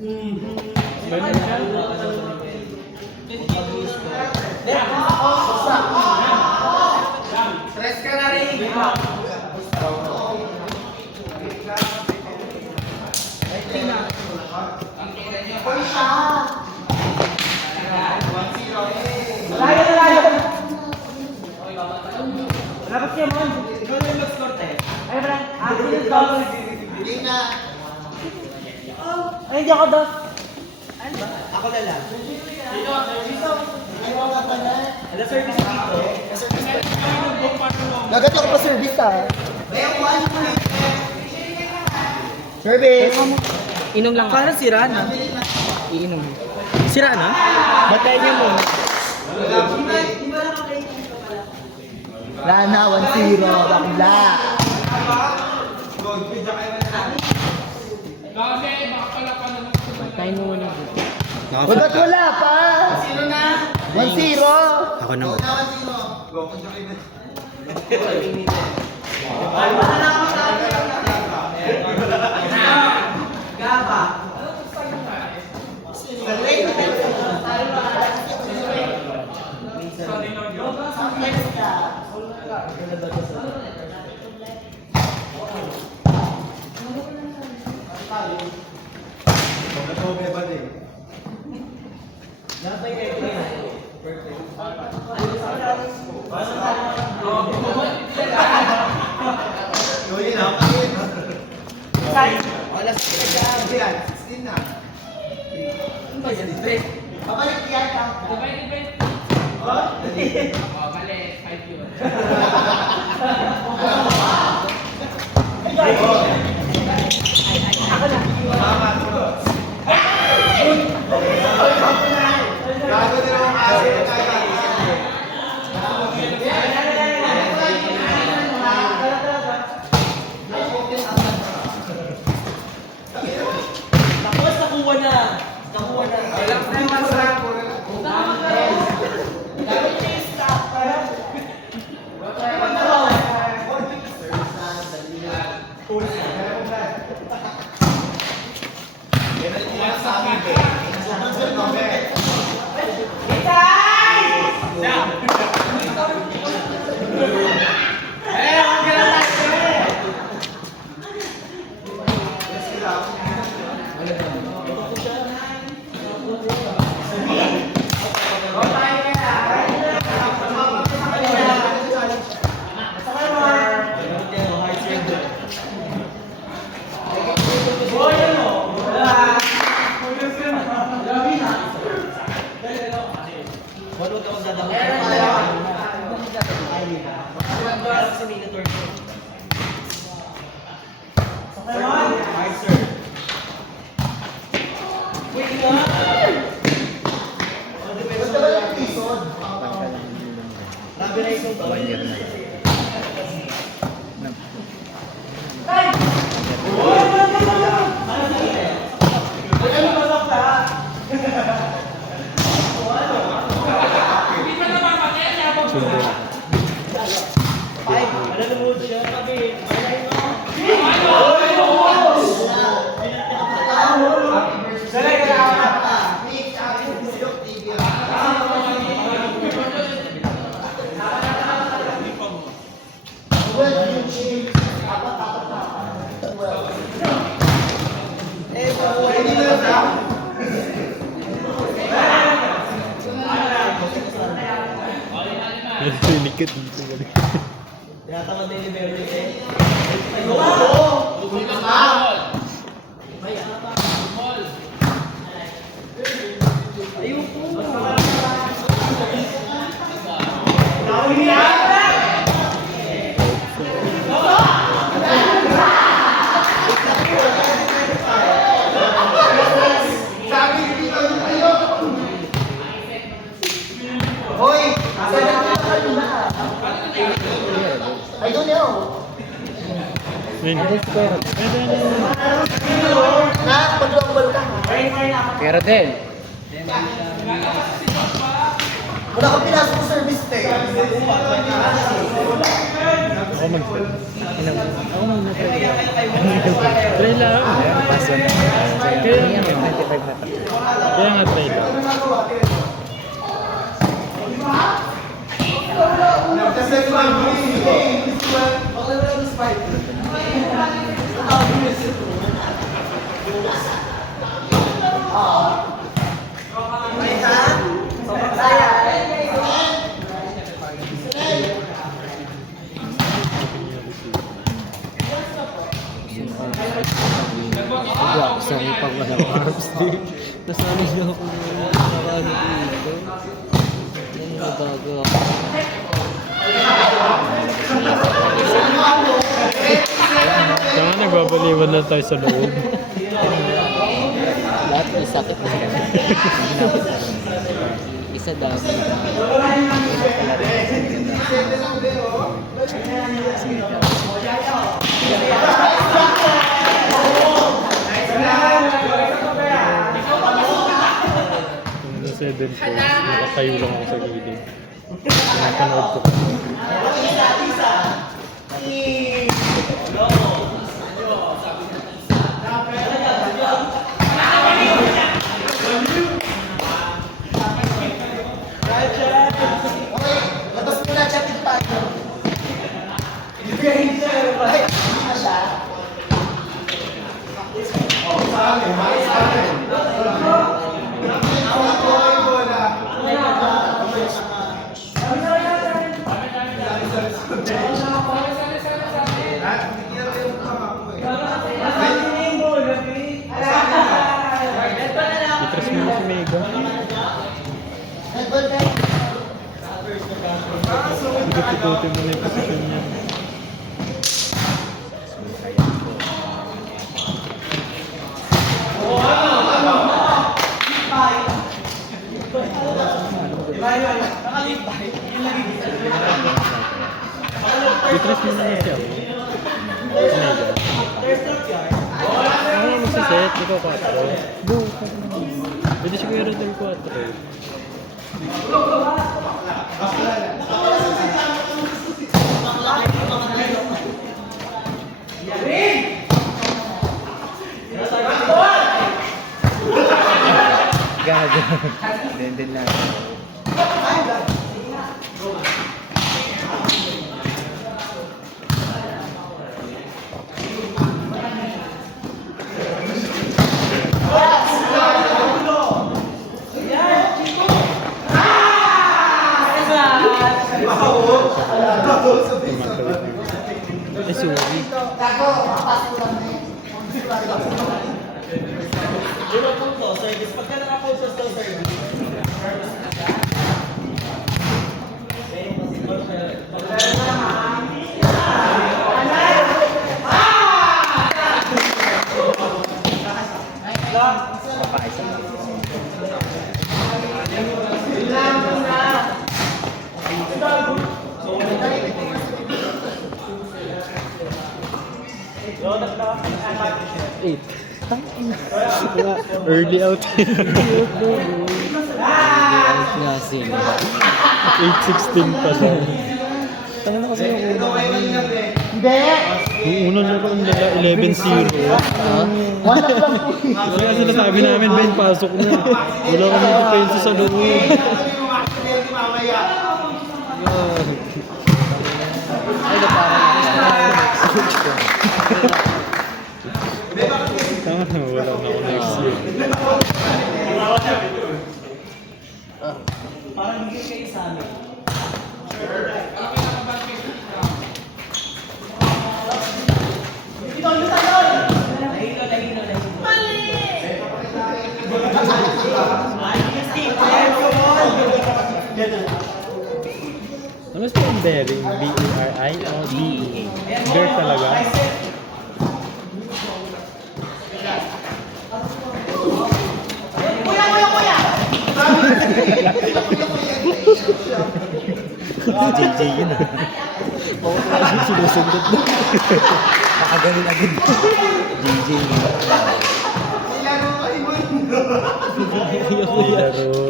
Stress ka na rin. Hoy siya! Dapat siya mo. Ikaw na yung mag-score tayo. Ay, Frank. Ako yung dos. Hindi na. Ay, hindi ako dos. Ano ba? Ako na lang. Ala, service dito. Nagato ko pa service ah. Service! Inom lang. Parang sira na. Iinom. Sira na? Batay niya mo. Lana, 1-0. Bakla. Batay mo muna. Ba't wala pa? 1-0. Ako naman. Likod dito. Tinatamad na yung libero eh. I don't know. Na, pag-lumbal ka. Pero din. Wala kang pinasok sa service tech. Ako mag... Ako mag... Try lang. Paso na. Kaya 95 na to. Kaya nga try lang. Sa akin pang malakas din. Nasali na ako nakaano dito. Ano na bago ako? Saka nagbabaliwan na tayo sa loob. Lahat may sakit na sila. Isa dami. Yung 7 ko, nakatayo lang ako sa gilid. Napanood ko pa. Labas mo na, chat dito tayo. Ay, siya. Itras mo na si Mega. Iguti-guti mo na yung posisyon niya. Itras mo na na siya. Mega. Ano magsaset? Ikaw 4. Go! Pwede si Kuya Rodel 4. Gago. Denden lang. Eh, sorry. Eight. Early out. Nga sino. 8:16 pa lang. Tanga na kasi yung una. Hindi! Yung unang laro nila, 11-0. Wala lang po. Kaya sinasabi namin, Ben, pasok na. Wala kami depensa sa loob. Ay, parang Tama na, wala na ako next year. Ano si Berry? B-E-R-I o B-E-A? Bear talaga? JJ yun ah. Sinusundot na. Nakagaling agad. JJ yun. Laro.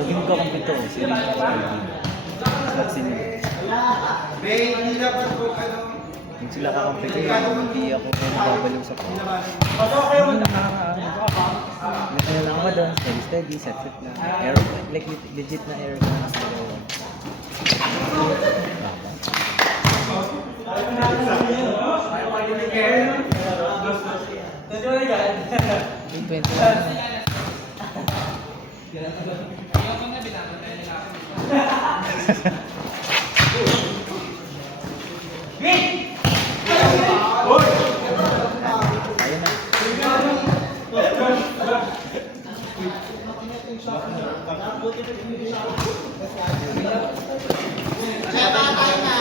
Laging ko kung pito. Sino? Sino? Kung sila kakampito, hindi ako nababaliw sa pang. May ano lang ako doon, steady, set na. Air, like legit na air na. Yung 20 ayun na. Kaya ba tayo na?